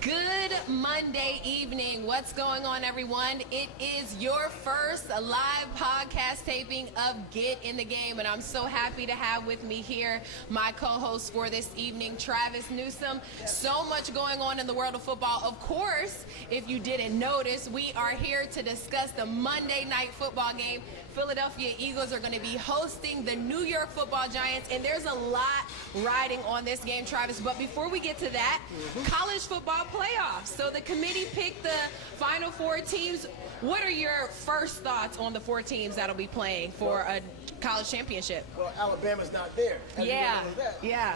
Good Monday evening. What's going on, everyone? It is your first live podcast taping of Get in the Game, and I'm so happy to have with me here my co-host for this evening, Travis Newsome. So much going on in the world of football. Of course, if you didn't notice, we are here to discuss the Monday night football game. Philadelphia Eagles are going to be hosting the New York Football Giants, and there's a lot riding on this game, Travis. But before we get to that, college football playoffs. So the committee picked the final four teams. What are your first thoughts on the four teams that'll be playing for a college championship? Well, Alabama's not there. Yeah.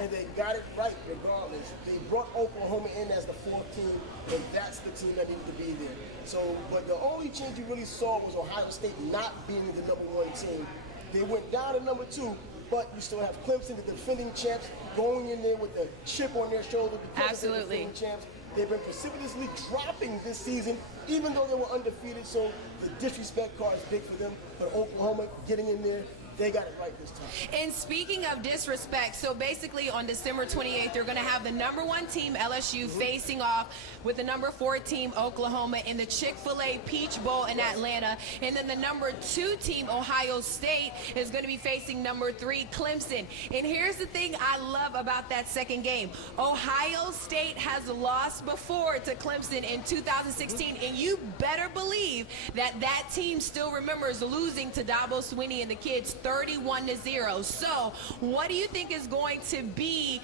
And they got it right regardless. They brought Oklahoma in as the fourth team, and that's the team that needed to be there. So, but the only change you really saw was Ohio State not being the number one team. They went down to number two, but you still have Clemson, the defending champs, going in there with the chip on their shoulder because they're the defending champs. They've been precipitously dropping this season, even though they were undefeated, so the disrespect card is big for them. But Oklahoma getting in there, they got it right this time. And speaking of disrespect, so basically on December 28th, they're going to have the number one team, LSU, facing off with the number 4 team, Oklahoma, in the Chick-fil-A Peach Bowl in Atlanta. And then the number 2 team, Ohio State, is going to be facing number 3, Clemson. And here's the thing I love about that second game. Ohio State has lost before to Clemson in 2016, and you better believe that that team still remembers losing to Dabo Swinney and the kids 31-0. So what do you think is going to be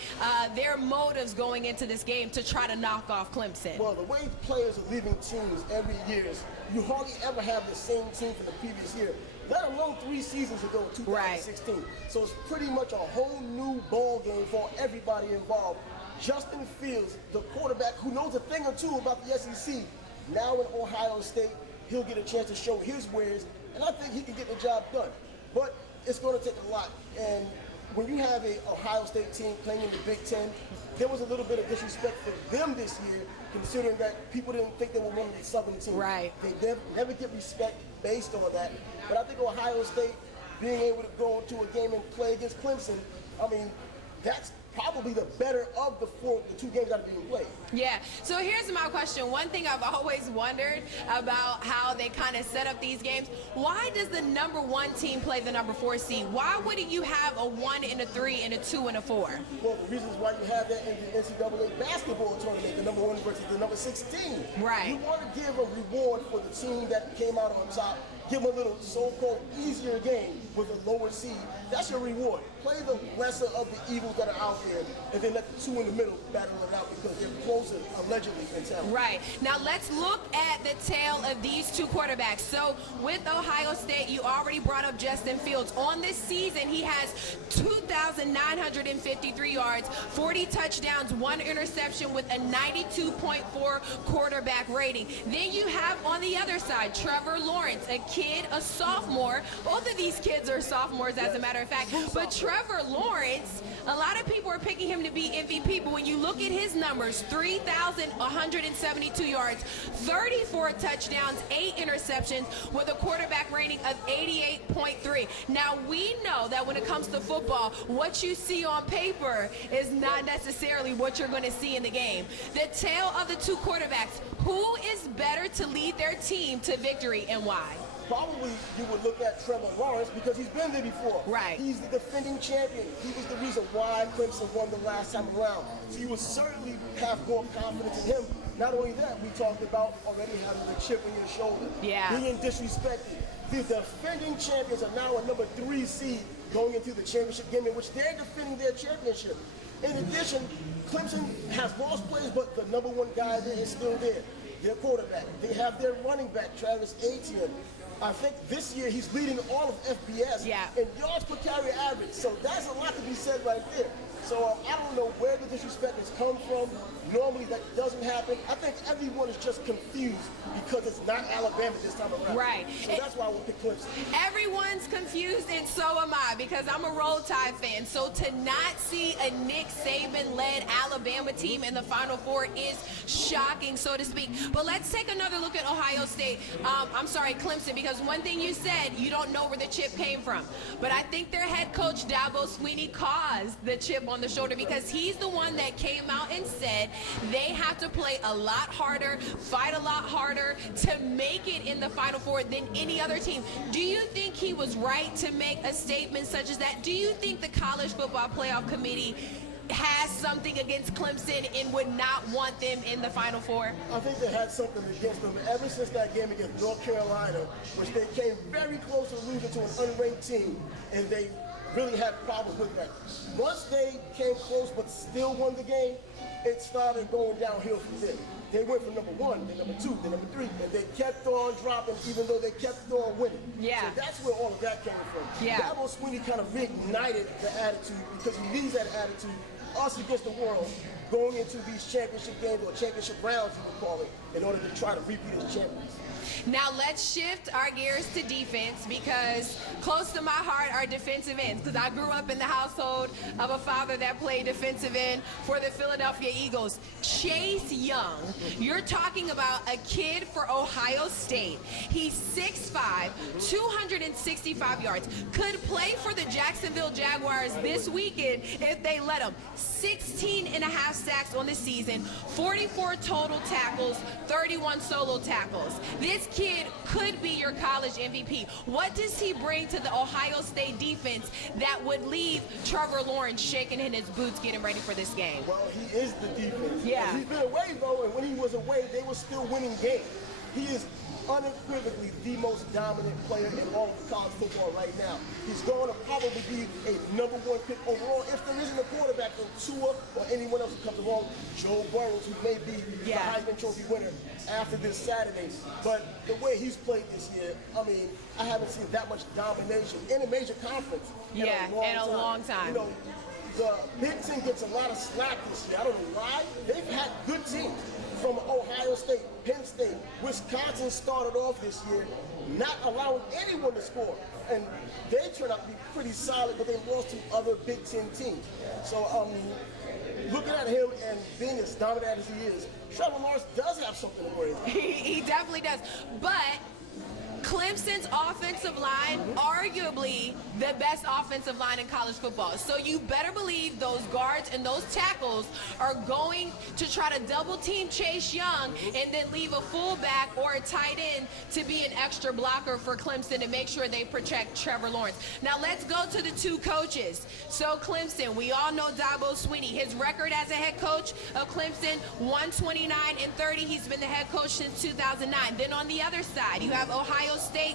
their motives going into this game to try to knock off Clemson? Well, the way players are leaving teams every year is you hardly ever have the same team from the previous year, let alone 3 seasons ago, 2016. Right. So it's pretty much a whole new ball game for everybody involved. Justin Fields, the quarterback who knows a thing or two about the SEC, now in Ohio State, he'll get a chance to show his wares, and I think he can get the job done. But it's going to take a lot, and when you have an Ohio State team playing in the Big Ten, there was a little bit of disrespect for them this year, considering that people didn't think they were one of the Southern teams. Right. They never get respect based on that. But I think Ohio State being able to go into a game and play against Clemson, I mean, that's probably the better of the 2 games that are being played. Yeah. So here's my question. One thing I've always wondered about how they kind of set up these games, why does the number 1 team play the number 4 seed? Why wouldn't you have a 1 and a 3 and a 2 and a 4? Well, the reasons why you have that in the NCAA basketball tournament, the number 1 versus the number 16. Right. You want to give a reward for the team that came out on top, give them a little so-called easier game with a lower seed. That's your reward. Play the lesser of the evils that are out there, and then let the 2 in the middle battle it out because they're closer, allegedly, in talent. Right. Now let's look at the tale of these 2 quarterbacks. So with Ohio State, you already brought up Justin Fields. On this season, he has 2,953 yards, 40 touchdowns, 1 interception with a 92.4 quarterback rating. Then you have on the other side, Trevor Lawrence, a kid, a sophomore. Both of these kids are sophomores, as a matter of fact. But Trevor Lawrence, a lot of people are picking him to be MVP, but when you look at his numbers, 3,172 yards, 34 touchdowns, 8 interceptions with a quarterback rating of 88.3. Now, we know that when it comes to football, what you see on paper is not necessarily what you're going to see in the game. The tale of the 2 quarterbacks, who is better to lead their team to victory and why? Probably you would look at Trevor Lawrence because he's been there before. Right. He's the defending champion. He was the reason why Clemson won the last time around. So you would certainly have more confidence in him. Not only that, we talked about already having the chip on your shoulder. Yeah. Being disrespected. The defending champions are now a number 3 seed going into the championship game in which they're defending their championship. In addition, Clemson has lost players, but the number 1 guy there is still there. Their quarterback. They have their running back, Travis Etienne. I think this year he's leading all of FBS in yards per carry average. So that's a lot to be said right there. So I don't know where the disrespect has come from. Normally that doesn't happen. I think everyone is just confused because it's not Alabama this time around. Right. So that's why I would pick Clemson. Everyone's confused, and so am I, because I'm a Roll Tide fan. So to not see a Nick Saban-led Alabama team in the Final Four is shocking, so to speak. But let's take another look at Ohio State. Clemson, because one thing you said, you don't know where the chip came from. But I think their head coach, Dabo Swinney, caused the chip on the shoulder because he's the one that came out and said they have to play a lot harder, fight a lot harder to make it in the Final Four than any other team. Do you think he was right to make a statement such as that? Do you think the College Football Playoff Committee has something against Clemson and would not want them in the Final Four? I think they had something against them ever since that game against North Carolina, which they came very close to losing to an unranked team, and they really had problems with that. Once they came close but still won the game, it started going downhill from there. They went from number 1, then number 2, then number 3, and they kept on dropping even though they kept on winning. Yeah. So that's where all of that came from. Yeah. Dabo Swinney kind of reignited the attitude because he needs that attitude, us against the world, going into these championship games or championship rounds, you would call it, in order to try to repeat as champions. Now let's shift our gears to defense because close to my heart are defensive ends because I grew up in the household of a father that played defensive end for the Philadelphia Eagles. Chase Young, you're talking about a kid for Ohio State. He's 6'5", 265 yards. Could play for the Jacksonville Jaguars this weekend if they let him. 16 and a half sacks on the season, 44 total tackles, 31 solo tackles. This kid could be your college MVP. What does he bring to the Ohio State defense that would leave Trevor Lawrence shaking in his boots getting ready for this game? Well, he is the defense. Yeah. He's been away, though, and when he was away, they were still winning games. He is unequivocally the most dominant player in all of college football right now. He's going to probably be a number 1 pick overall if there isn't a quarterback in Tua or anyone else who comes along. Joe Burrows, who may be the Heisman Trophy winner after this Saturday. But the way he's played this year, I mean, I haven't seen that much domination in a major conference in a long time. You know, the Big Ten gets a lot of slack this year. I don't know why. They've had good teams from Ohio State, Penn State, Wisconsin started off this year not allowing anyone to score. And they turned out to be pretty solid, but they lost to other Big Ten teams. So looking at him and being as dominant as he is, Trevor Lawrence does have something to worry about. He definitely does. But Clemson's offensive line, arguably the best offensive line in college football. So you better believe those guards and those tackles are going to try to double team Chase Young and then leave a fullback or a tight end to be an extra blocker for Clemson to make sure they protect Trevor Lawrence. Now let's go to the 2 coaches. So Clemson, we all know Dabo Swinney. His record as a head coach of Clemson, 129-30. He's been the head coach since 2009. Then on the other side, you have Ohio State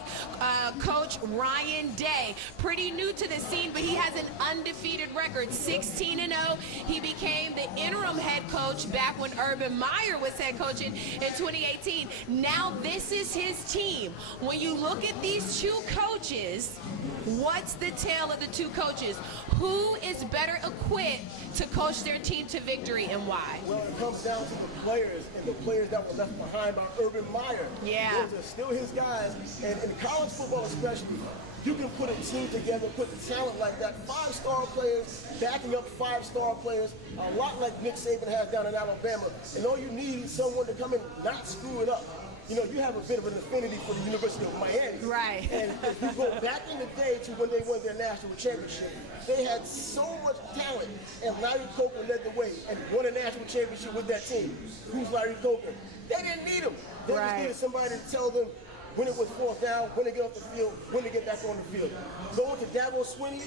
coach Ryan Day. Pretty new to the scene, but he has an undefeated record, 16-0. He became the interim head coach back when Urban Meyer was head coaching in 2018. Now this is his team. When you look at these 2 coaches, what's the tale of the 2 coaches? Who is better equipped to coach their team to victory and why? Well, it comes down to the players and the players that were left behind by Urban Meyer. Yeah. Those are still his guys. And in college football especially, you can put a team together, put talent like that, 5-star players, backing up 5-star players, a lot like Nick Saban has down in Alabama. And all you need is someone to come in and not screw it up. You know, you have a bit of an affinity for the University of Miami. Right. And if you go back in the day to when they won their national championship, they had so much talent, and Larry Coker led the way and won a national championship with that team. Who's Larry Coker? They didn't need him. They just needed somebody to tell them when it was 4th down, when to get off the field, when to get back on the field. Going to Dabo Swinney,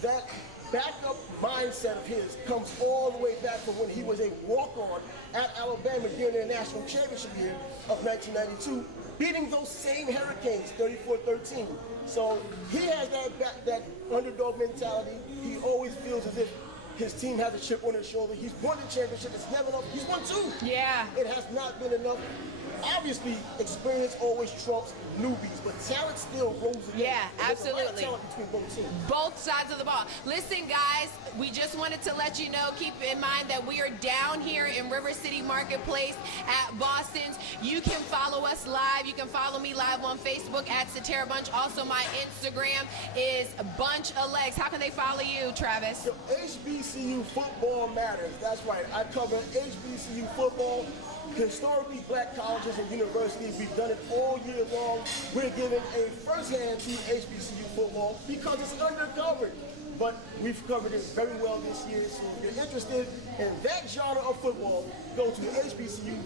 that backup mindset of his comes all the way back from when he was a walk-on at Alabama during their national championship year of 1992, beating those same Hurricanes 34-13. So he has that underdog mentality. He always feels as if his team has a chip on his shoulder. He's won the championship. It's never enough. He's won 2. Yeah. It has not been enough. Obviously, experience always trumps newbies, but talent still rolls again. Yeah, absolutely. There's a lot of talent between both teams. Both sides of the ball. Listen, guys, we just wanted to let you know, keep in mind that we are down here in River City Marketplace at Boston's. You can follow us live. You can follow me live on Facebook at Satara Bunch. Also, my Instagram is Bunch of Legs. How can they follow you, Travis? So HBCU football matters. That's right. I cover HBCU football. Historically black colleges and universities, we've done it all year long. We're giving a first hand to HBCU football because it's undercovered. but we've covered it very well this year. So if you're interested in that genre of football, go to HBCU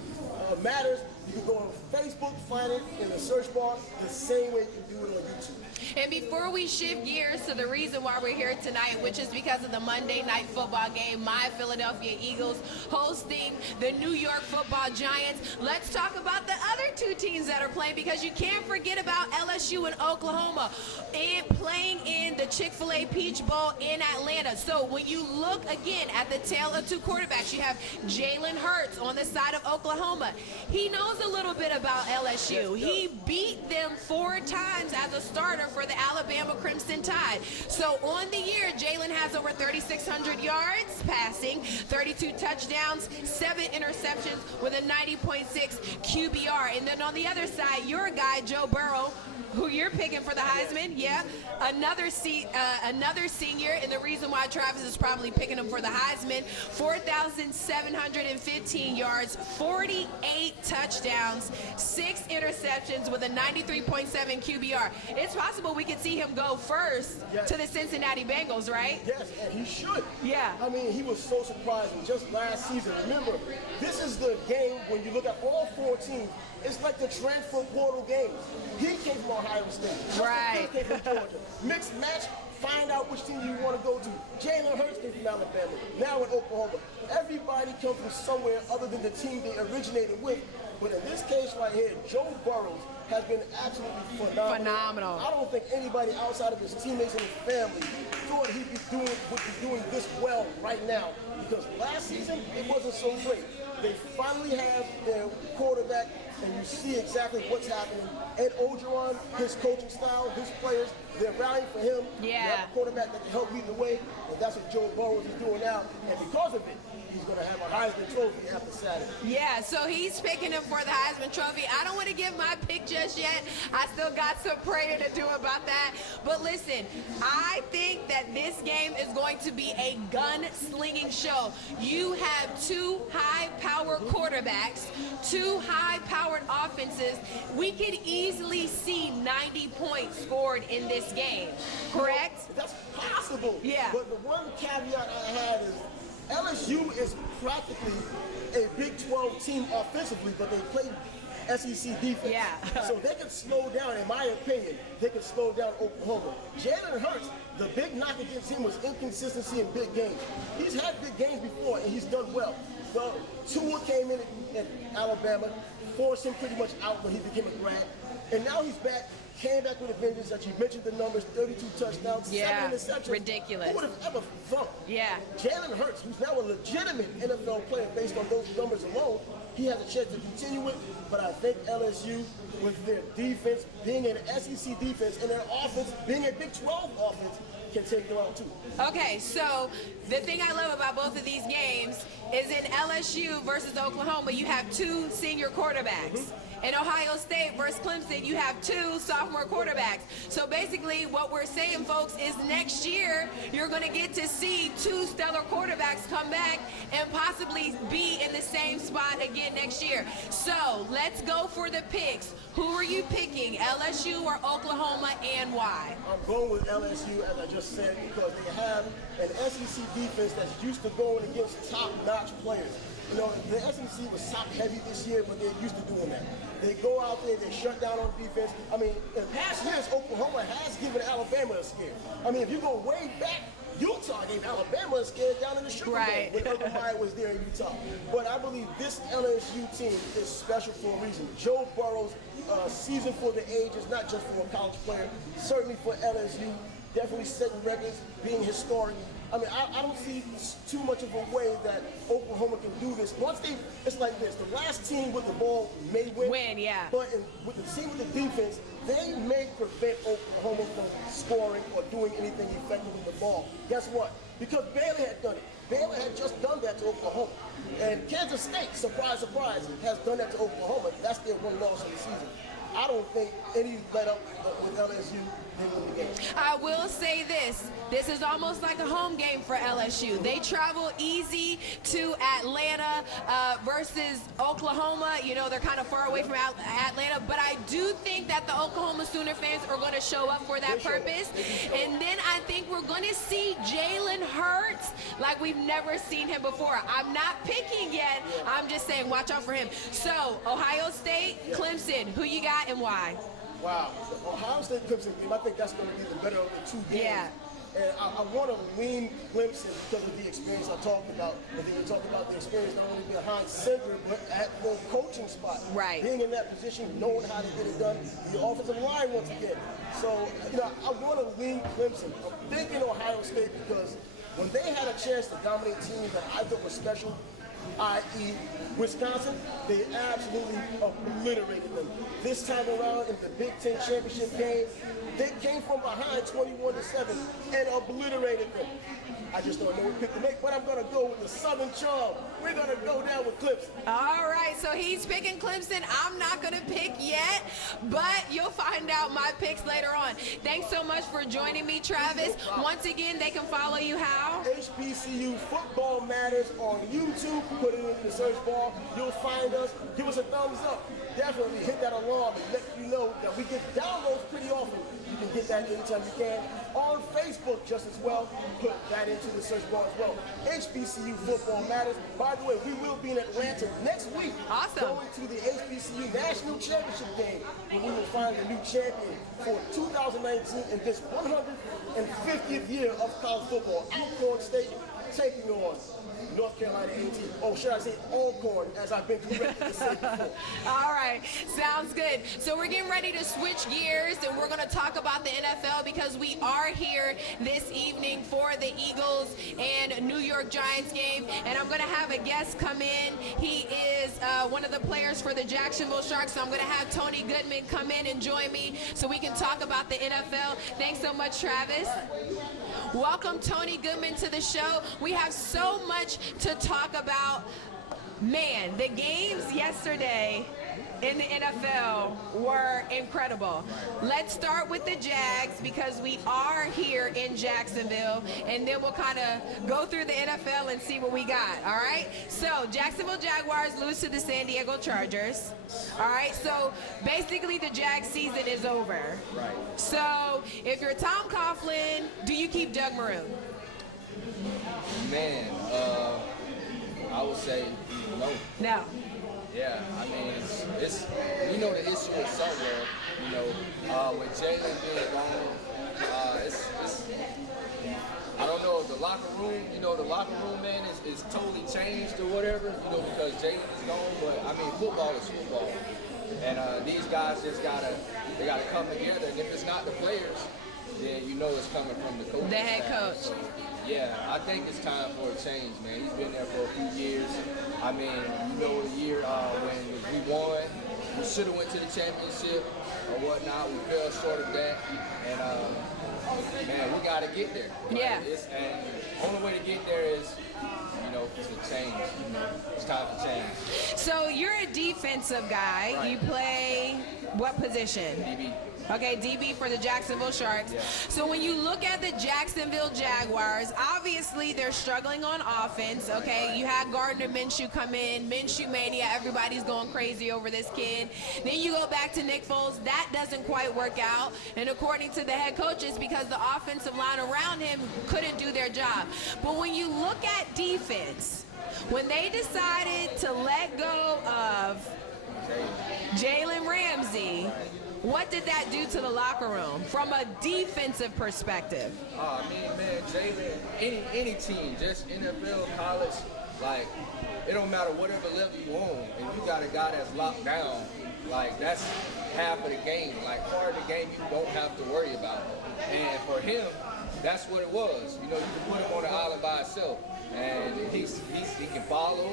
Matters. You can go on Facebook, find it in the search bar, the same way you can do it on YouTube. And before we shift gears to the reason why we're here tonight, which is because of the Monday night football game, my Philadelphia Eagles hosting the New York Football Giants, let's talk about the other two teams that are playing, because you can't forget about LSU and Oklahoma and playing in the Chick-fil-A Peach Bowl in Atlanta. So when you look again at the tale of two quarterbacks, you have Jalen Hurts on the side of Oklahoma. He knows a little bit about LSU. He beat them 4 times as a starter for the Alabama Crimson Tide. So on the year, Jalen has over 3,600 yards passing, 32 touchdowns, 7 interceptions with a 90.6 QBR. And then on the other side, your guy, Joe Burrow, who you're picking for the Heisman, yeah, another senior, and the reason why Travis is probably picking him for the Heisman, 4,715 yards, 48 touchdowns, 6 interceptions with a 93.7 QBR. It's possible we could see him go first to the Cincinnati Bengals, right? Yes, and he should. Yeah. I mean, he was so surprising just last season. Remember, this is the game when you look at all 4 teams, it's like the transfer portal games. He came from Ohio State. Right. He came from Georgia. Mixed match, find out which team you want to go to. Jalen Hurts came from Alabama, now in Oklahoma. Everybody comes from somewhere other than the team they originated with. But in this case right here, Joe Burrows has been absolutely phenomenal. I don't think anybody outside of his teammates and his family thought would be doing this well right now, because last season it wasn't so great. They finally have their quarterback, and you see exactly what's happening. Ed Orgeron, his coaching style, his players, they're rallying for him. Yeah. You have a quarterback that can help lead the way, and that's what Joe Burrow is doing now. And because of it, he's going to have a Heisman Trophy after Saturday. Yeah, so he's picking him for the Heisman Trophy. I don't want to give my pick just yet. I still got some praying to do about that. But listen, I think that this game is going to be a gun-slinging show. You have 2 high-powered quarterbacks, 2 high-powered offenses. We could easily see 90 points scored in this game, correct? That's possible. Yeah. But the one caveat I had is LSU is practically a Big 12 team offensively, but they play SEC defense. Yeah. So they can slow down, in my opinion, they can slow down Oklahoma. Jalen Hurts, the big knock against him was inconsistency in big games. He's had big games before, and he's done well. Well, Tua came in at Alabama, forced him pretty much out when he became a grad, and now he's back. Came back with a vengeance. That you mentioned the numbers, 32 touchdowns, 7 interceptions. Ridiculous. Who would have ever thought? Yeah. Jalen Hurts, who's now a legitimate NFL player based on those numbers alone, he has a chance to continue it. But I think LSU, with their defense being an SEC defense and their offense being a Big 12 offense, can take them out too. Okay, so the thing I love about both of these games is in LSU versus Oklahoma, you have 2 senior quarterbacks. In Ohio State versus Clemson, you have 2 sophomore quarterbacks. So basically what we're saying, folks, is next year you're going to get to see 2 stellar quarterbacks come back and possibly be in the same spot again next year. So let's go for the picks. Who are you picking, LSU or Oklahoma, and why? I'm going with LSU, as I just said, because they have an SEC defense that's used to going against top-notch players. You know, the SEC was top-heavy this year, but they're used to doing that. They go out there, they shut down on defense. I mean, in past years, Oklahoma has given Alabama a scare. I mean, if you go way back, Utah gave Alabama a scare down in the Sugar Bowl when Urban Meyer was there in Utah. But I believe this LSU team is special for a reason. Joe Burrow's season for the ages, not just for a college player, certainly for LSU, definitely setting records, being historic. I mean, I don't see too much of a way that Oklahoma can do this. Once it's like this. The last team with the ball may win. Yeah. But with the team with the defense, they may prevent Oklahoma from scoring or doing anything effective with the ball. Guess what? Because Baylor had done it. Baylor had just done that to Oklahoma. And Kansas State, surprise, surprise, has done that to Oklahoma. That's their one loss of the season. I don't think any let up with LSU, they win the game. I will say this. This is almost like a home game for LSU. They travel easy to Atlanta versus Oklahoma. You know, they're kind of far away from Atlanta, but I do think that the Oklahoma Sooner fans are going to show up for that purpose. And then I think we're going to see Jalen Hurts like we've never seen him before. I'm not picking yet. I'm just saying watch out for him. So, Ohio State, Clemson, who you got and why? Wow. The Ohio State Clemson game, I think that's going to be the better of the two games. Yeah. And I want to lean Clemson because of the experience I talked about. And then we talked about the experience not only behind center, but at the coaching spot. Right. Being in that position, knowing how to get it done. The offensive line once again. So, I want to lean Clemson. I'm thinking Ohio State because when they had a chance to dominate teams that I thought were special, i.e. Wisconsin, they absolutely obliterated them. This time around in the Big Ten championship game, they came from behind 21-7 and obliterated them. I just don't know what pick to make, but I'm going to go with the Southern Charm. We're going to go down with Clemson. All right, so he's picking Clemson. I'm not going to pick yet, but you'll find out my picks later on. Thanks so much for joining me, Travis. Once again, they can follow you how? HBCU Football Matters on YouTube. Put it in the search bar. You'll find us. Give us a thumbs up. Definitely hit that alarm and let you know that we get downloads pretty often. You can get that anytime you can. On Facebook just as well. Put that into the search bar as well. HBCU Football Matters. By the way, we will be in Atlanta next week. Awesome. Going to the HBCU National Championship game, where we will find a new champion for 2019 in this 150th year of college football. Alcorn State taking on North Carolina A&T. Oh, should I say Alcorn, as I've been corrected to say before. All right, sounds good. So we're getting ready to switch gears, and we're going to talk about the NFL because we are here this evening for the Eagles and New York Giants game, and I'm going to have a guest come in. He is one of the players for the Jacksonville Sharks, so I'm going to have Tony Goodman come in and join me so we can talk about the NFL. Thanks so much, Travis. Welcome, Tony Goodman, to the show. We have so much to talk about. Man, the games yesterday in the NFL were incredible. Let's start with the Jags because we are here in Jacksonville, and then we'll kind of go through the NFL and see what we got, all right? So, Jacksonville Jaguars lose to the San Diego Chargers. All right, so basically the Jags season is over. Right. So, if you're Tom Coughlin, do you keep Doug Maroon? Man, I would say no. No. Yeah, I mean, it's we know the issue is somewhere. You know, with Jalen being gone, it's I don't know if the locker room, man, is totally changed or whatever. You know, because Jalen is gone. But I mean, football is football, and these guys just gotta come together. And if it's not the players, then you know it's coming from the coach. The head coach. So, yeah, I think it's time for a change, man. He's been there for a few years. I mean, you know, the year when we won, we should have went to the championship or whatnot. We fell short of that, and man, we got to get there. Yeah. And the only way to get there is, you know, to change. You know, it's time for change. So you're a defensive guy. Right. You play what position? DB. Okay, DB for the Jacksonville Sharks. Yeah. So when you look at the Jacksonville Jaguars, obviously they're struggling on offense, okay? You had Gardner Minshew come in, Minshew Mania, everybody's going crazy over this kid. Then you go back to Nick Foles, that doesn't quite work out. And according to the head coaches, because the offensive line around him couldn't do their job. But when you look at defense, when they decided to let go of Jalen Ramsey, what did that do to the locker room from a defensive perspective? I mean, man, Jalen, any team, just NFL, college, like, it don't matter whatever level you on, and you got a guy that's locked down, like, that's half of the game. Like, part of the game you don't have to worry about. And for him, that's what it was. You know, you can put him on the island by himself, and he can follow.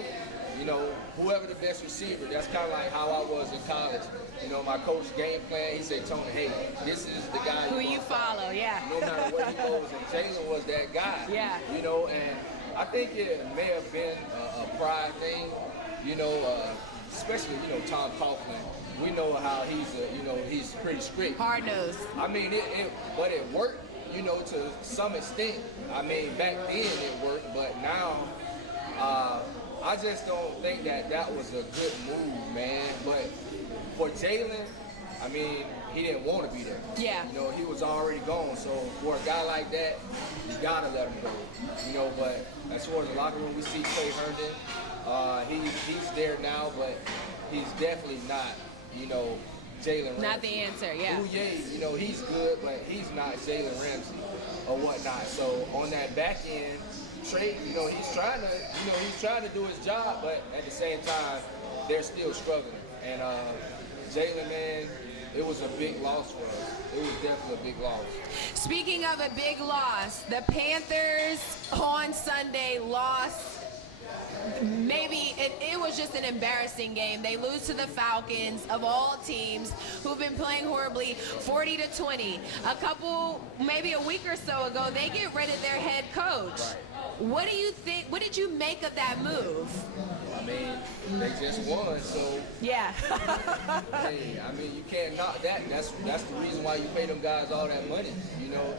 You know, whoever the best receiver, that's kind of like how I was in college. You know, my coach game plan, he said, Tony, hey, this is the guy Who you follow, yeah. No matter where he goes, and Jalen was that guy. Yeah. You know, and I think it may have been a pride thing. especially Tom Coughlin. We know how he's pretty strict. Hard nosed. I mean, but it worked, to some extent. I mean, back then it worked, but now I just don't think that was a good move, man. But for Jalen, I mean, he didn't want to be there. Yeah. He was already gone. So for a guy like that, you gotta let him go. But as far as the locker room, we see Trey Herndon. He's there now, but he's definitely not, Jalen Ramsey. Not the answer, yeah. Bouye, he's good, but he's not Jalen Ramsey or whatnot. So on that back end, Trey, he's trying to do his job, but at the same time, they're still struggling. And Jalen, man, it was a big loss for us. It was definitely a big loss. Speaking of a big loss, the Panthers on Sunday lost. Maybe it was just an embarrassing game. They lose to the Falcons, of all teams, who've been playing horribly, 40-20. Maybe a week or so ago, they get rid of their head coach. Right. What do you think? What did you make of that move? I mean, they just won, so yeah. hey, I mean, you can't knock that. That's the reason why you pay them guys all that money,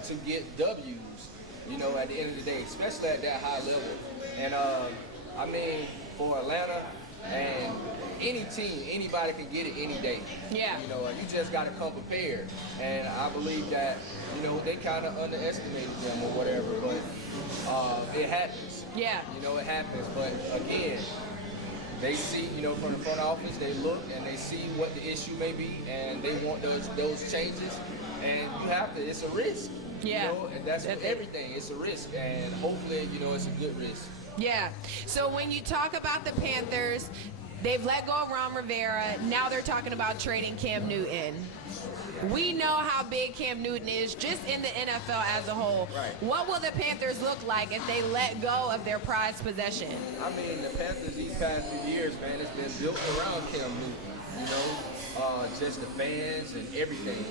to get W's, at the end of the day, especially at that high level. And I mean, for Atlanta and any team, anybody can get it any day. Yeah. You just got to come prepared. And I believe that, they kind of underestimated them or whatever, but it happens. Yeah. It happens. But again, they see, from the front office, they look and they see what the issue may be, and they want those changes. And you have to. It's a risk. Yeah. And that's with everything. It's a risk, and hopefully, it's a good risk. Yeah. So when you talk about the Panthers, they've let go of Ron Rivera. Now they're talking about trading Cam Newton. We know how big Cam Newton is just in the NFL as a whole. Right. What will the Panthers look like if they let go of their prized possession? I mean, the Panthers these past few years, man, it's been built around Cam Newton, just the fans and everything.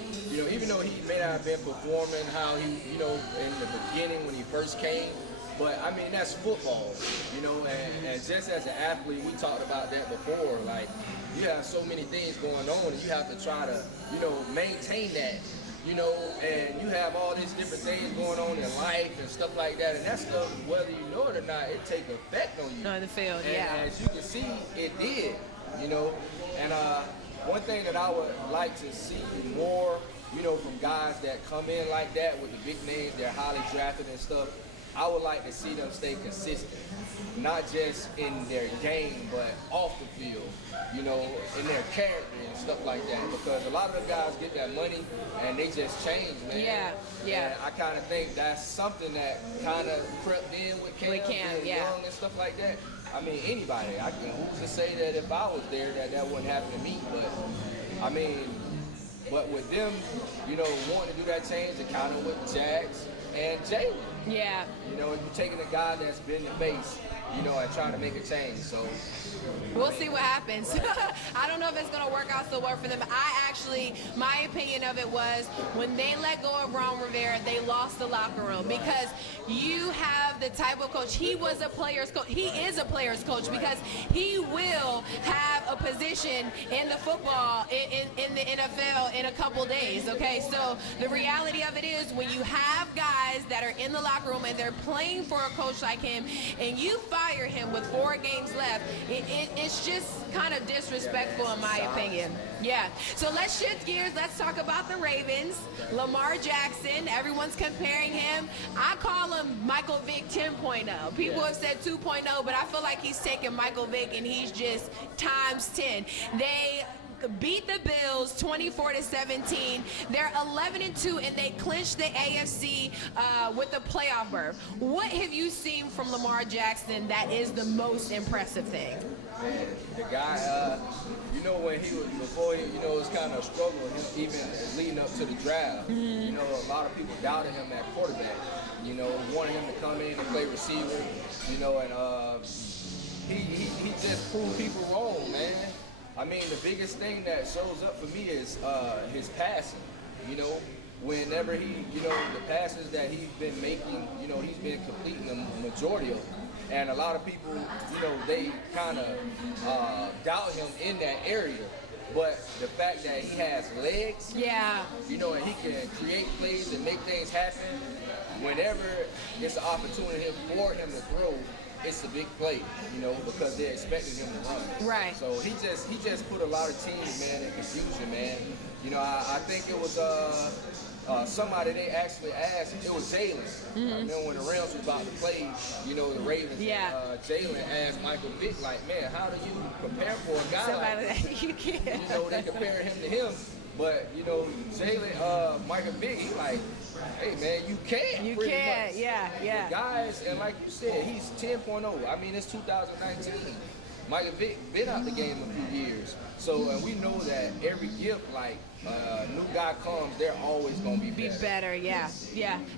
Even though he may not have been performing how he, in the beginning when he first came, but I mean, that's football, and just as an athlete, we talked about that before, like, you have so many things going on and you have to try to, maintain that, and you have all these different things going on in life and stuff like that, and that stuff, whether you know it or not, it take effect on you. On the field, and yeah. as you can see, it did, and one thing that I would like to see more, from guys that come in like that with the big names, they're highly drafted and stuff, I would like to see them stay consistent, not just in their game, but off the field, in their character and stuff like that. Because a lot of the guys get that money and they just change, man. Yeah. And I kind of think that's something that kind of crept in with Cam, being young and stuff like that. I mean, anybody. Who's to say that if I was there that wouldn't happen to me? But I mean, but with them, wanting to do that change, it kind of with Jags and Jalen. Yeah. You're taking a guy that's been the face, and trying to make a change. So we'll see what happens. I don't know if it's going to work out so well for them. My opinion of it was when they let go of Ron Rivera, they lost the locker room because you have the type of coach. He was a player's coach. He is a player's coach because he will have a position in the football, in the NFL in a couple days, okay? So the reality of it is when you have guys that are in the locker room and they're playing for a coach like him and you fire him with 4 games left, it's just kind of disrespectful in my opinion. Yeah. So let's shift gears. Let's talk about the Ravens. Lamar Jackson, everyone's comparing him. I call him Michael Vick 10.0. People have said 2.0, but I feel like he's taking Michael Vick and he's just times 10. They beat the Bills 24-17. They're 11-2 and they clinched the AFC with the playoff berth. What have you seen from Lamar Jackson that is the most impressive thing? Man, the guy, when he was before, it was kind of a struggle. Even leading up to the draft, a lot of people doubted him at quarterback. Wanted him to come in and play receiver. And he just proved people wrong, man. I mean, the biggest thing that shows up for me is his passing. Whenever he, the passes that he's been making, he's been completing the majority of them. And a lot of people, they kind of doubt him in that area. But the fact that he has legs, and he can create plays and make things happen, whenever it's an opportunity for him to throw, it's a big play, because they're expecting him to run. Right. So he just put a lot of teams, man, in confusion, man. I think it was somebody they actually asked, it was Jalen. When the Rams was about to play, the Ravens, Jalen asked Michael Vick, like, man, how do you prepare for a guy like that? You can't. They compare him to him. But, Jalen, Michael Vick, he like, hey, man, you can. You pretty can, much. yeah. The guys, and like you said, he's 10.0. I mean, it's 2019. Michael Vick been out the game a few years. So, and we know that every gift, like, new guy comes, they're always going to be better. Yeah,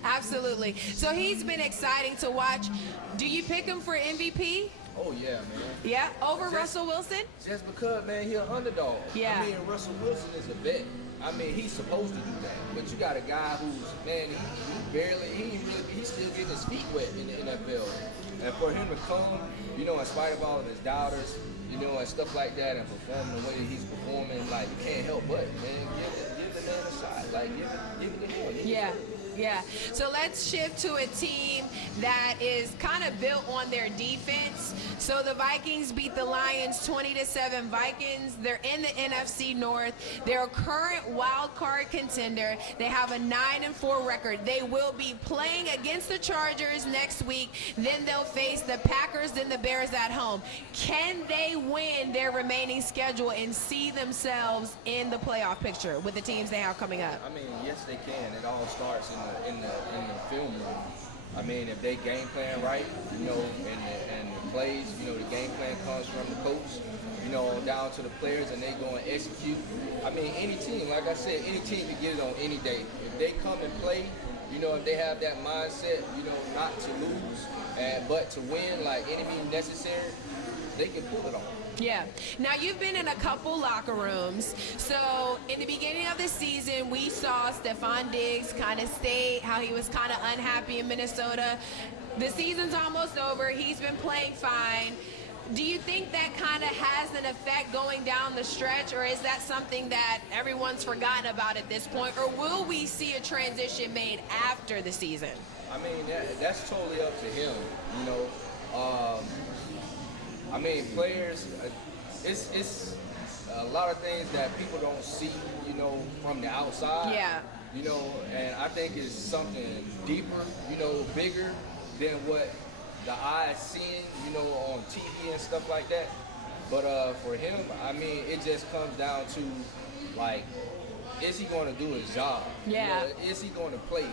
absolutely. So he's been exciting to watch. Do you pick him for MVP? Oh, yeah, man. Yeah, over Russell Wilson? Just because, man, he's an underdog. Yeah. I mean, Russell Wilson is a vet. I mean, he's supposed to do that. But you got a guy who's, man, he's still getting his feet wet in the NFL. And for him to come, in spite of all of his doubters, and stuff like that, and perform the way he's performing, like, you can't help but, man, give the man a shot. Like, give it to him. Yeah. So let's shift to a team that is kind of built on their defense. So the Vikings beat the Lions 20-7. Vikings, they're in the NFC North. They're a current wild card contender. They have a 9-4 record. They will be playing against the Chargers next week. Then they'll face the Packers, then the Bears at home. Can they win their remaining schedule and see themselves in the playoff picture with the teams they have coming up? I mean, yes, they can. It all starts in the film room. I mean, if they game plan right, and the plays, the game plan comes from the coach, down to the players, and they go and execute. I mean, any team, like I said, any team can get it on any day. If they come and play, if they have that mindset, not to lose, but to win, like any means necessary, they can pull it off. Yeah. Now, you've been in a couple locker rooms. So, in the beginning of the season, we saw Stephon Diggs kind of state how he was kind of unhappy in Minnesota. The season's almost over. He's been playing fine. Do you think that kind of has an effect going down the stretch, or is that something that everyone's forgotten about at this point, or will we see a transition made after the season? I mean, that's totally up to him, I mean, players, it's a lot of things that people don't see, from the outside. Yeah. And I think it's something deeper, bigger than what the eye is seeing, on TV and stuff like that. But for him, I mean, it just comes down to, like, is he going to do his job? Yeah. Is he going to play?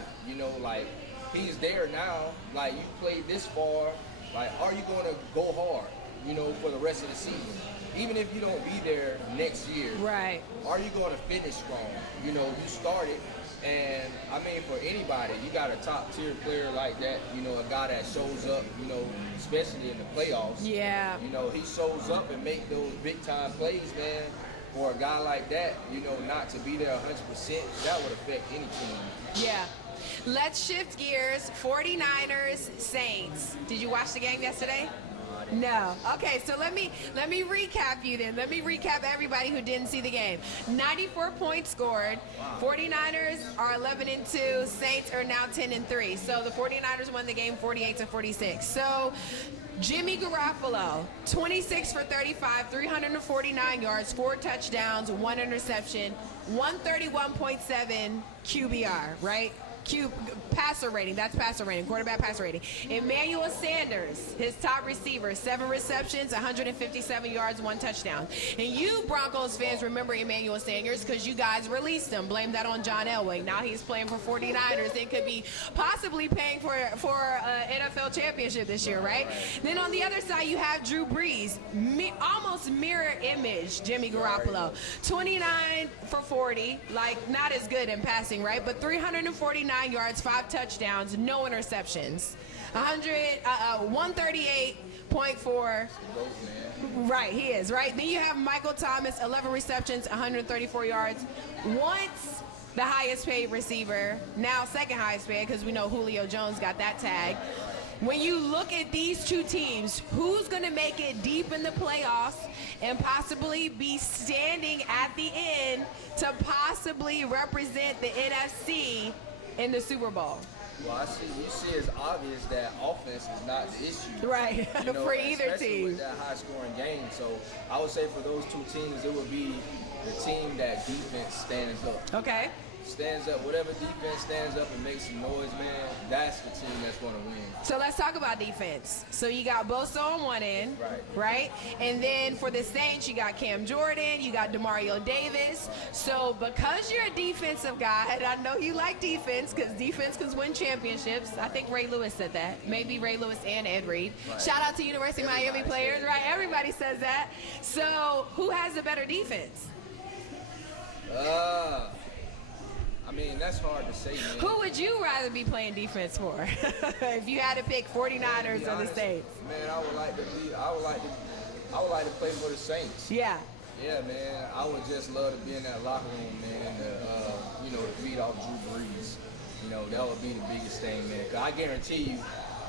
Like, he's there now. Like, you played this far. Like, are you going to go hard? For the rest of the season. Even if you don't be there next year, right? Are you going to finish strong? You started, and I mean, for anybody, you got a top tier player like that, a guy that shows up, especially in the playoffs. Yeah. He shows up and make those big time plays, man. For a guy like that, not to be there 100%, that would affect any team. Yeah. Let's shift gears. 49ers, Saints. Did you watch the game yesterday? No. Okay, so let me recap you then. Let me recap everybody who didn't see the game. 94 points scored. Wow. 49ers are 11-2. Saints are now 10-3. So the 49ers won the game 48-46. So Jimmy Garoppolo, 26 for 35, 349 yards, 4 touchdowns, 1 interception, 131.7 QBR, right? Passer rating, that's passer rating, quarterback passer rating. Emmanuel Sanders, his top receiver, 7 receptions, 157 yards, 1 touchdown. And you Broncos fans remember Emmanuel Sanders because you guys released him. Blame that on John Elway. Now he's playing for 49ers and could be possibly paying for an NFL championship this year, right? Then on the other side, you have Drew Brees, almost mirror image Jimmy Garoppolo. 29 for 40, like not as good in passing, right? But 349 yards, 5 touchdowns, no interceptions. 138.4. Right, he is, right? Then you have Michael Thomas, 11 receptions, 134 yards. Once the highest paid receiver, now second highest paid because we know Julio Jones got that tag. when you look at these two teams, who's going to make it deep in the playoffs and possibly be standing at the end to possibly represent the NFC in the Super Bowl? Well, you see it's obvious that offense is not the issue. Right, you know, for either especially team. with that high-scoring game. So I would say for those two teams, it would be the team that defense stands up. Okay. Stands up, whatever defense stands up and makes some noise, man, that's the team that's going to win. So let's talk about defense. So you got Bosa on one end, right? And then for the Saints, you got Cam Jordan, you got Demario Davis. So because you're a defensive guy, and I know you like defense because defense can win championships. I think Ray Lewis said that. Maybe Ray Lewis and Ed Reed. Right. Shout out to University of Miami players, right? Everybody says that. So who has the better defense? I mean, that's hard to say, man. Who would you rather be playing defense for if you had to pick 49ers or the Saints? Man, I would like to play for the Saints. Yeah. Yeah, man. I would just love to be in that locker room, man, and to feed off Drew Brees. You know, that would be the biggest thing, man. 'Cause I guarantee you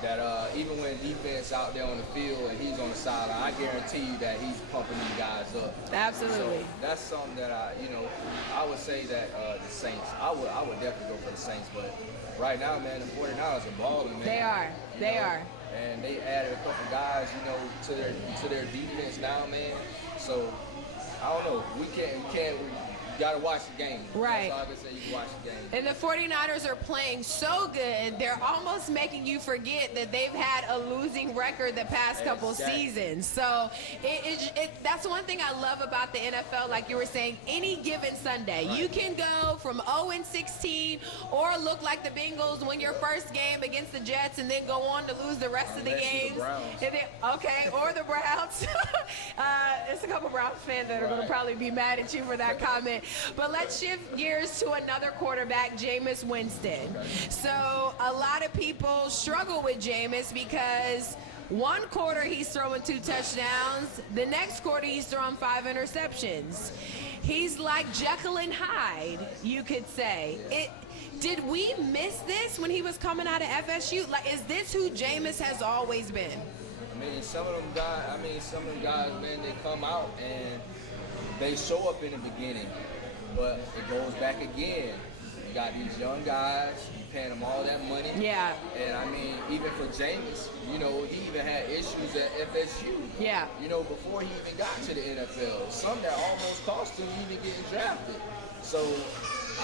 that even when defense out there on the field and he's on the sideline, I guarantee you that he's pumping these guys up. Absolutely. So that's something that I would say that the Saints. I would definitely go for the Saints, but right now, man, the 49ers are balling, man. They are. They are. And they added a couple guys, to their defense now, man. So I don't know. We gotta watch the game. Right. That's all I can say. You can watch the game. And the 49ers are playing so good, they're almost making you forget that they've had a losing record the past couple seasons. So that's one thing I love about the NFL. Like you were saying, any given Sunday, you can go from 0-16 or look like the Bengals win your first game against the Jets and then go on to lose the rest of the games. Or the Browns. There's a couple Browns fans that are going to probably be mad at you for that comment. But let's shift gears to another quarterback, Jameis Winston. So a lot of people struggle with Jameis because one quarter he's throwing 2 touchdowns. The next quarter he's throwing 5 interceptions. He's like Jekyll and Hyde, you could say. Did we miss this when he was coming out of FSU? Like, is this who Jameis has always been? I mean, some of them guys, man, they come out and they show up in the beginning. But it goes back again. You got these young guys, you paying them all that money. Yeah. And I mean, even for Jameis, he even had issues at FSU. Yeah. Before he even got to the NFL. Some that almost cost him even getting drafted. So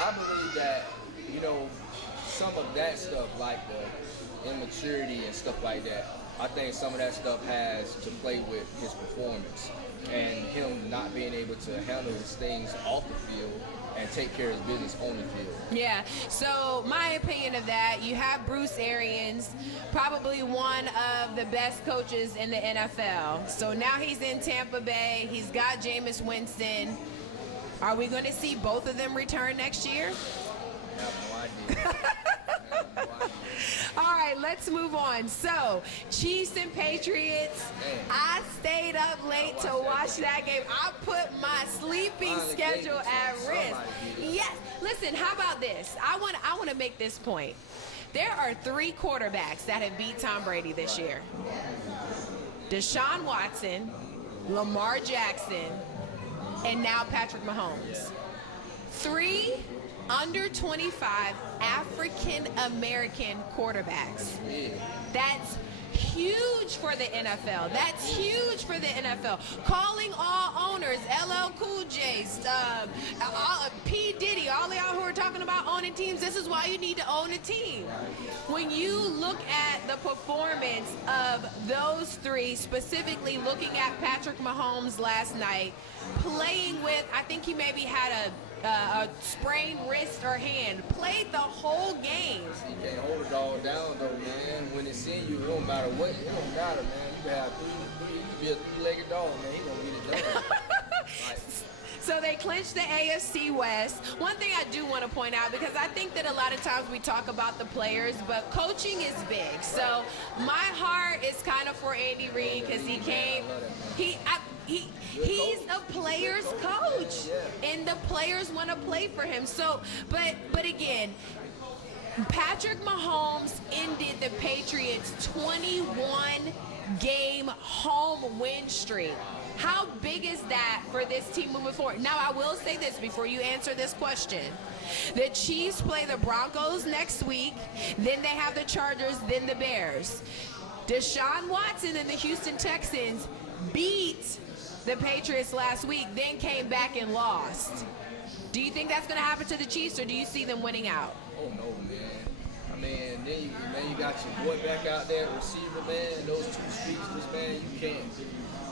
I believe that, some of that stuff, like the immaturity and stuff like that, I think some of that stuff has to play with his performance and him not being able to handle his things off the field and take care of his business on the field. Yeah, so my opinion of that, you have Bruce Arians, probably one of the best coaches in the NFL. So now he's in Tampa Bay. He's got Jameis Winston. Are we going to see both of them return next year? I have no idea. All right, let's move on. So, Chiefs and Patriots. I stayed up late to watch that game. I put my sleeping schedule at risk. Yes. Listen, how about this? I want to make this point. There are 3 quarterbacks that have beat Tom Brady this year. Deshaun Watson, Lamar Jackson, and now Patrick Mahomes. 3 under 25 African American quarterbacks. That's huge for the NFL. That's huge for the NFL. Calling all owners, LL Cool J, P. Diddy, all of y'all who are talking about owning teams, this is why you need to own a team. When you look at the performance of those 3, specifically looking at Patrick Mahomes last night, playing with, I think he maybe had a sprained wrist or hand, played the whole game. You can't hold it all down though, man. When it's in you, it don't matter what. It don't matter, man. You can have you can be a 3-legged dog, man. He gonna get it done. So they clinched the AFC West. One thing I do want to point out, because I think that a lot of times we talk about the players, but coaching is big. So my heart is kind of for Andy Reid because he came. He's a player's coach, and the players want to play for him. So, but again, Patrick Mahomes ended the Patriots' 21-game home win streak. How big is that for this team moving forward? Now, I will say this before you answer this question. The Chiefs play the Broncos next week, then they have the Chargers, then the Bears. Deshaun Watson and the Houston Texans beat the Patriots last week, then came back and lost. Do you think that's going to happen to the Chiefs, or do you see them winning out? Oh, no, man. I mean, then you got your boy back out there, receiver, man. Those two speedsters, man, you can't.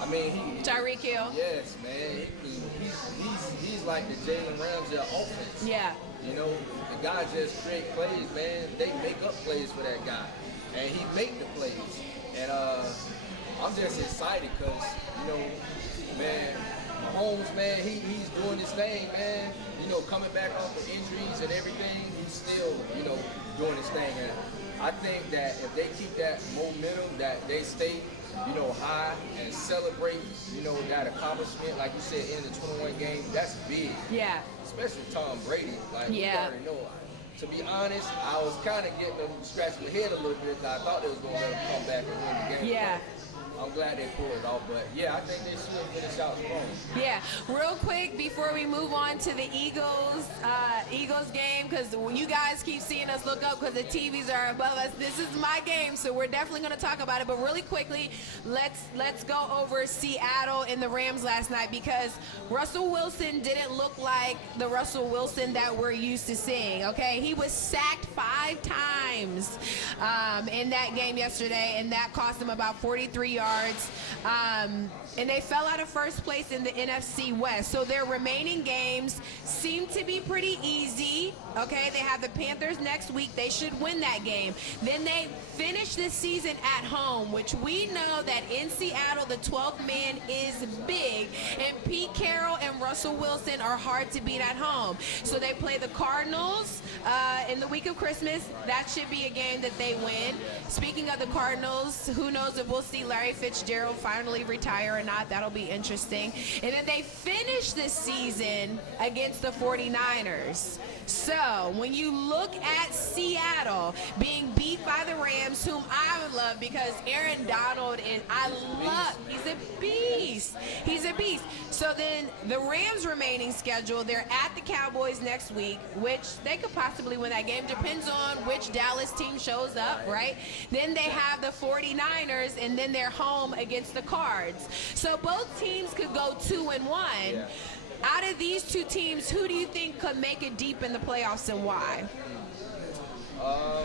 I mean, Tyreek Hill. Yes, man. He's like the Jalen Ramsey of offense. Yeah. You know, the guy just create plays, man. They make up plays for that guy, and he make the plays. And I'm just excited because, you know, man, Mahomes, man, he's doing his thing, man. You know, coming back off the injuries and everything, he's still, you know, doing his thing. And I think that if they keep that momentum, that they stay, you know, high and celebrate, you know, that accomplishment, like you said, in the 21 game, that's big. Yeah. Especially Tom Brady. Like, yeah. You already know. To be honest, I was kind of getting them scratching my head a little bit. I thought they was going to let them come back and win the game. Yeah. I'm glad they pulled it off, but yeah, I think they should finish out strong. Yeah, real quick before we move on to the Eagles game, because when you guys keep seeing us look up because the TVs are above us, this is my game, so we're definitely going to talk about it. But really quickly, let's go over Seattle and the Rams last night, because Russell Wilson didn't look like the Russell Wilson that we're used to seeing. Okay, he was sacked 5 times in that game yesterday, and that cost him about 43 yards. And they fell out of first place in the NFC West. So their remaining games seem to be pretty easy. Okay, they have the Panthers next week. They should win that game. Then they finish this season at home, which we know that in Seattle, the 12th man is big. And Pete Carroll and Russell Wilson are hard to beat at home. So they play the Cardinals in the week of Christmas. That should be a game that they win. Speaking of the Cardinals, who knows if we'll see Larry Fitzgerald finally retire or not. That'll be interesting. And then they finish this season against the 49ers. So when you look at Seattle being beat by the Rams, whom I love because Aaron Donald is, he's a beast. He's a beast. So then the Rams' remaining schedule, they're at the Cowboys next week, which they could possibly win that game. Depends on which Dallas team shows up, right? Then they have the 49ers, and then they're home against the Cards. So both teams could go 2-1. Yeah. Out of these two teams, who do you think could make it deep in the playoffs and why? I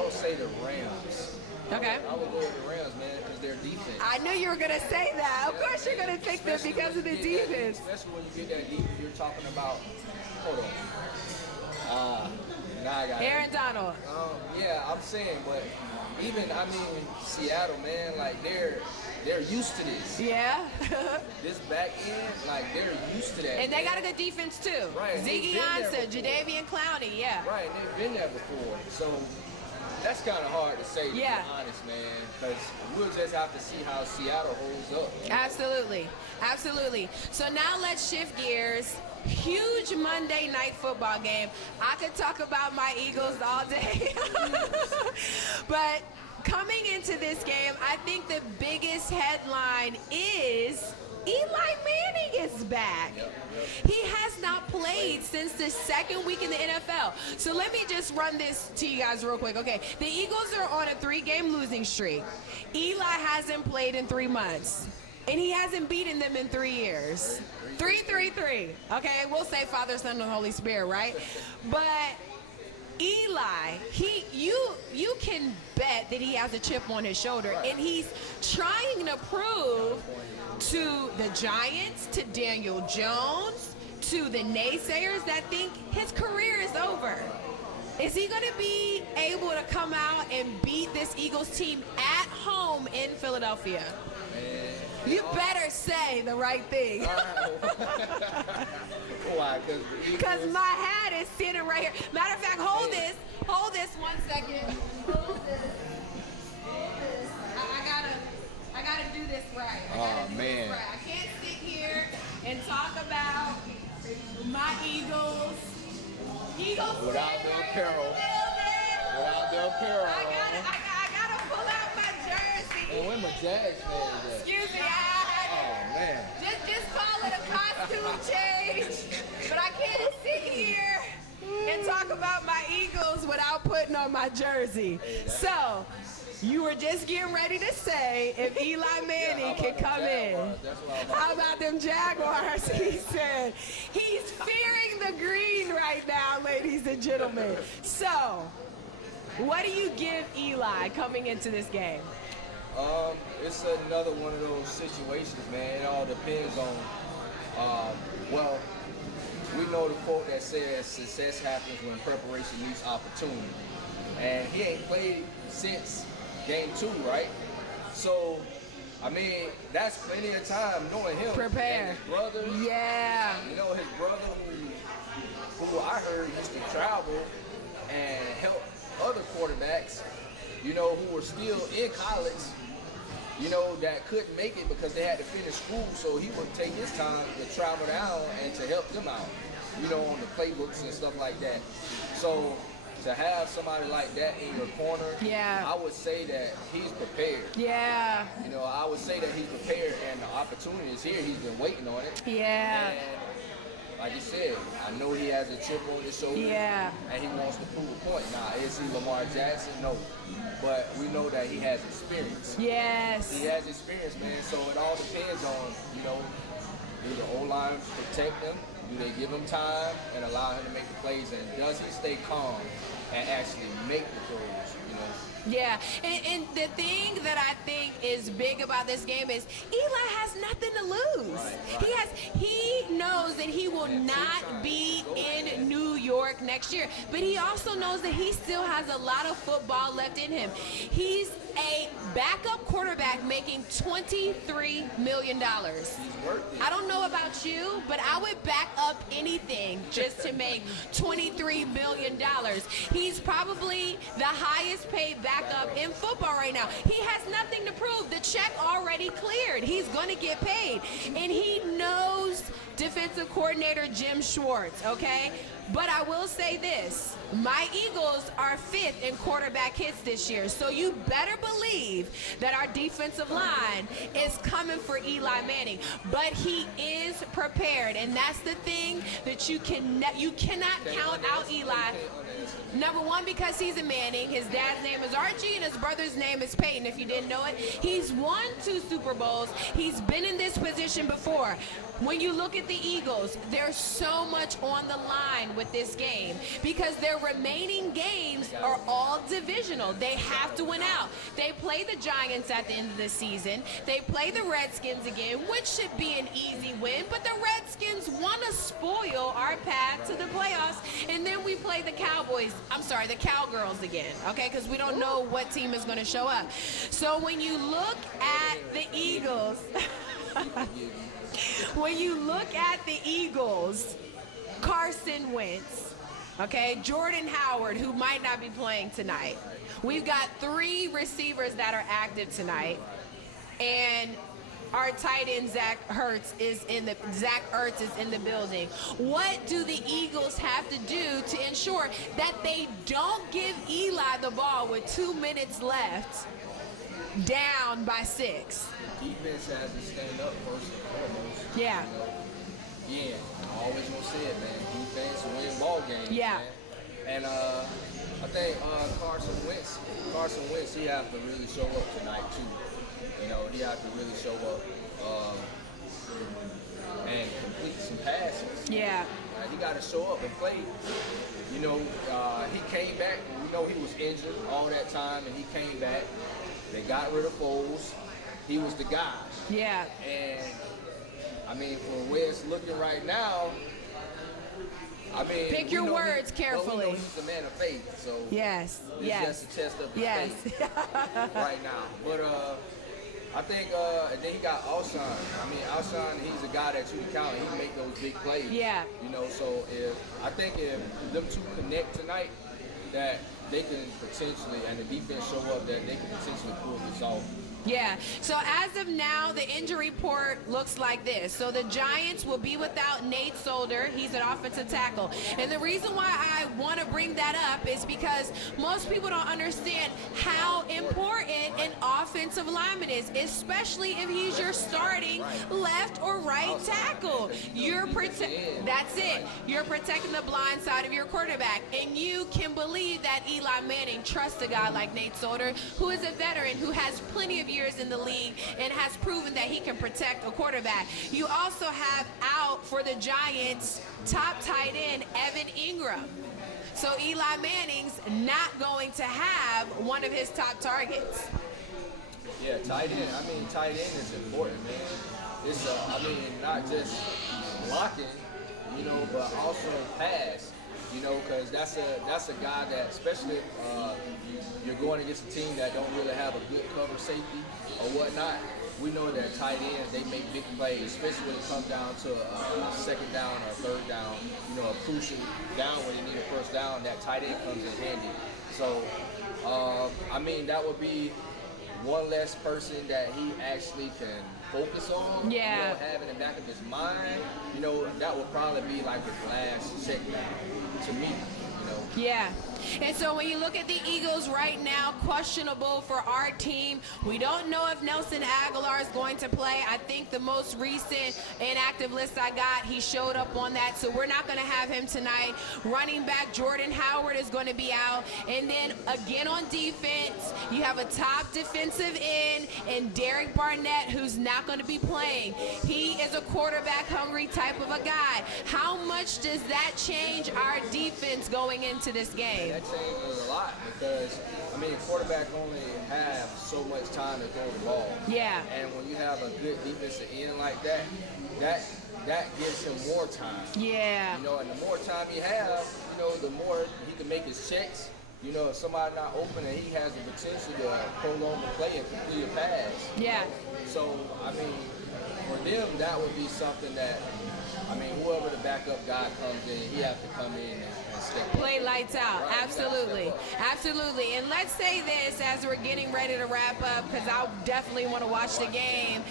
would say the Rams. Okay. I would go with the Rams, man, because their defense. I knew you were going to say that. Of course you're going to pick them because of the defense. Especially when you get that deep, you're talking about, hold on. Now I got Aaron Donald. Yeah, I'm saying, but even, Seattle, man, like they're used to this. Yeah. This back end, like they're used to that. And they got a good defense too. Right. Ziggy Ansah, Jadeveon Clowney, yeah. Right, and they've been there before. So that's kind of hard to say, to be honest, man, because we'll just have to see how Seattle holds up. Absolutely. Absolutely. So now let's shift gears. Huge Monday night football game. I could talk about my Eagles all day. But coming into this game, I think the biggest headline is Eli Manning is back. He has not played since the second week in the NFL. So let me just run this to you guys real quick. Okay, the Eagles are on a 3-game losing streak. Eli hasn't played in 3 months. And he hasn't beaten them in 3 years. 3-3-3. Okay, we'll say Father, Son, and Holy Spirit, right? But Eli, you can bet that he has a chip on his shoulder, and he's trying to prove to the Giants, to Daniel Jones, to the naysayers that think his career is over. Is he going to be able to come out and beat this Eagles team at home in Philadelphia? You better say the right thing. Why? Because my hat is sitting right here. Matter of fact, hold this. Hold this 1 second. Hold this. I gotta do this right. Man. I can't sit here and talk about my Eagles Eagles Without fan the are in apparel. building. Without the apparel. I gotta pull out my jersey. And when my Jags fans at? Excuse me, Oh, man. just call it a costume change. But I can't sit here and talk about my Eagles without putting on my jersey. So, you were just getting ready to say if Eli Manning can come in. How about them Jaguars? He said he's fearing the green right now, ladies and gentlemen. So, what do you give Eli coming into this game? It's another one of those situations, man. It all depends on, well, we know the quote that says success happens when preparation meets opportunity. And he ain't played since game 2, right? So, I mean, that's plenty of time knowing him. Prepare. And his brother. Yeah. You know, his brother who I heard used to travel and help other quarterbacks, you know, who were still in college, you know, that couldn't make it because they had to finish school, so he would take his time to travel down and to help them out, you know, on the playbooks and stuff like that. So to have somebody like that in your corner, Yeah. I would say that he's prepared. Yeah. You know, I would say that he's prepared and the opportunity is here. He's been waiting on it. Yeah. And like you said, I know he has a chip on his shoulder. Yeah. And he wants to prove a point. Now, is he Lamar Jackson? No. But we know that he has experience. Yes. He has experience, man. So it all depends on, you know, do the O-line protect him? Do they give him time and allow him to make the plays? And does he stay calm and actually make the throws, you know? Yeah, and the thing that I think is big about this game is Eli has nothing to lose. Right. He knows that he will not be in New York next year, but he also knows that he still has a lot of football left in him. He's a backup quarterback making $23 million. I don't know about you, but I would back up anything just to make $23 million. He's probably the highest paid backup in football right now. He has nothing to prove. The check already cleared. He's going to get paid. And he knows defensive coordinator Jim Schwartz, okay? But I will say this, my Eagles are 5th in quarterback hits this year, so you better believe that our defensive line is coming for Eli Manning. But he is prepared, and that's the thing that you cannot count out Eli. Number one, because he's a Manning. His dad's name is Archie, and his brother's name is Peyton, if you didn't know it. He's won 2 Super Bowls. He's been in this position before. When you look at the Eagles, there's so much on the line with this game because their remaining games are all divisional. They have to win out. They play the Giants at the end of the season. They play the Redskins again, which should be an easy win, but the Redskins want to spoil our path to the playoffs, and then we play the Cowgirls again, okay, because we don't know what team is going to show up. So when you look at the Eagles... When you look at the Eagles, Carson Wentz, okay, Jordan Howard, who might not be playing tonight. We've got 3 receivers that are active tonight, and our tight end Zach Ertz is in the building. What do the Eagles have to do to ensure that they don't give Eli the ball with 2 minutes left, down by 6? Defense has to stand up first and foremost. Yeah. You know? Yeah, I always gonna say it, man. Defense win ball games. Yeah. Man. And I think Carson Wentz, he has to really show up tonight too. You know, he has to really show up and complete some passes. Yeah. He got to show up and play. You know, he came back. We know he was injured all that time, and he came back. They got rid of Foles. He was the guy. Yeah. And, I mean, for where it's looking right now, I mean... Pick your words carefully. We know he's a man of faith, so... Yes. It's just a test of his faith right now. But, I think, and then he got Alshon. I mean, Alshon, he's a guy that you can count. He can make those big plays. Yeah. You know, so I think if them two connect tonight, that they can potentially, and the defense show up, that they can potentially pull this off Yeah. So as of now, the injury report looks like this. So the Giants will be without Nate Solder. He's an offensive tackle. And the reason why I want to bring that up is because most people don't understand how important an offensive lineman is, especially if he's your starting left or right tackle. That's it. You're protecting the blind side of your quarterback. And you can believe that Eli Manning trusts a guy like Nate Solder, who is a veteran, who has plenty of years in the league and has proven that he can protect a quarterback. You also have out for the Giants top tight end Evan Ingram. So Eli Manning's not going to have one of his top targets. Yeah, tight end. I mean, tight end is important, man. It's, not just blocking, but also pass. Because that's a guy that, especially if you're going against a team that don't really have a good cover safety or whatnot, we know that tight ends, they make big plays, especially when it comes down to a second down or a third down, a crucial down when you need a first down, that tight end comes in handy. So, that would be one less person that he actually can focus on. Yeah. Have in the back of his mind, that would probably be like his last check down to me, Yeah. And so when you look at the Eagles right now, questionable for our team. We don't know if Nelson Aguilar is going to play. I think the most recent inactive list I got, he showed up on that. So we're not going to have him tonight. Running back Jordan Howard is going to be out. And then again on defense, you have a top defensive end and Derek Barnett, who's not going to be playing. He is a quarterback hungry type of a guy. How much does that change our defense going into this game? That changes a lot because, quarterback only have so much time to throw the ball. Yeah. And when you have a good defensive end like that, that gives him more time. Yeah. And the more time he have, the more he can make his checks. If somebody not open and he has the potential to prolong the play and complete a pass. Yeah. So, for them, that would be something that, whoever the backup guy comes in, he has to come in and step play lights out. Right, Absolutely. Absolutely. And let's say this as we're getting ready to wrap up, because I definitely want to watch the game.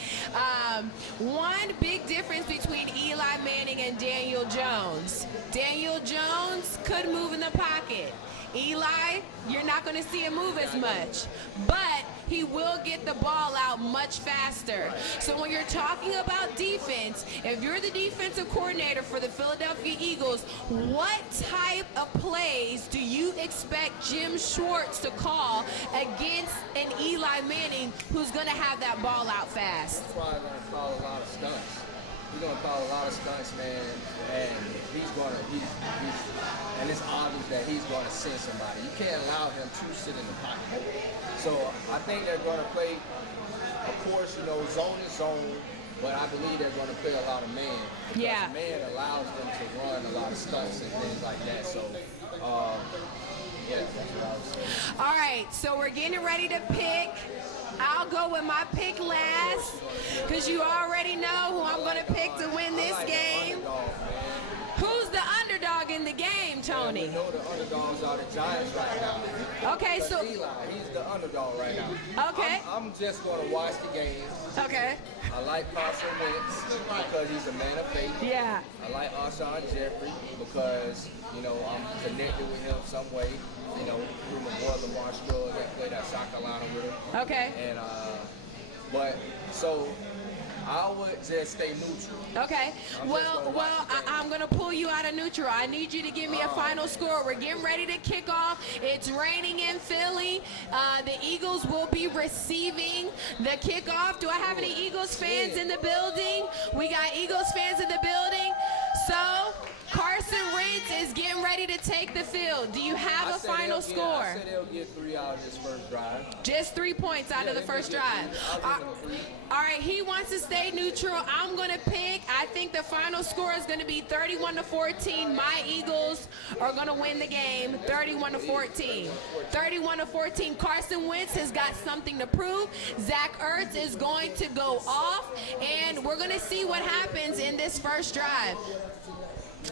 One big difference between Eli Manning and Daniel Jones. Daniel Jones could move in the pocket. Eli, you're not going to see him move as much, but he will get the ball out much faster. So when you're talking about defense, if you're the defensive coordinator for the Philadelphia Eagles, what type of plays do you expect Jim Schwartz to call against an Eli Manning who's going to have that ball out fast? He's probably going to call a lot of stunts. He's going to call a lot of stunts, man, and and it's obvious that he's going to send somebody. You can't allow him to sit in the pocket. So I think they're going to play, of course, zone is zone, but I believe they're going to play a lot of man. Because man allows them to run a lot of stunts and things like that. So, yeah, that's what I would say. All right, so we're getting ready to pick. I'll go with my pick last, because you already know who I'm going to pick to win this game. Who's the underdog in the game, Tony? We know the underdogs are the Giants right now. Okay, so Eli, he's the underdog right now. Okay. I'm just going to watch the game. Okay. I like Carson Wentz because he's a man of faith. Yeah. I like Alshon Jeffrey because, I'm connected with him some way. Through my boy Lamar Scruggs that played at South Carolina with him. Okay. And, so I would just stay neutral. Okay. I'm going to pull you out of neutral. I need you to give me a final score. We're getting ready to kick off. It's raining in Philly. The Eagles will be receiving the kickoff. Do I have any Eagles fans in the building? We got Eagles fans in the building. So Carson Wentz is getting ready to take the field. Do you have a final score? I said they'll get 3 out of this first drive. Just 3 points out of the first drive. All right, he wants to stay neutral. I'm going to pick. I think the final score is going to be 31-14. My Eagles are going to win the game 31-14. 31-14. Carson Wentz has got something to prove. Zach Ertz is going to go off, and we're going to see what happens in this first drive.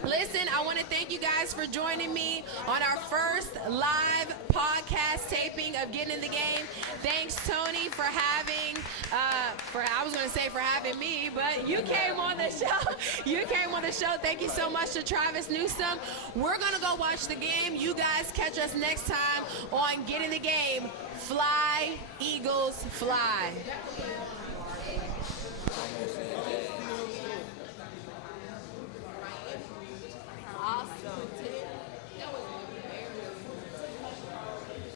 Listen, I want to thank you guys for joining me on our first live podcast taping of Getting in the Game. Thanks, Tony, for having, I was going to say for having me, but you came on the show. You came on the show. Thank you so much to Travis Newsome. We're going to go watch the game. You guys catch us next time on Get in the Game. Fly, Eagles, fly.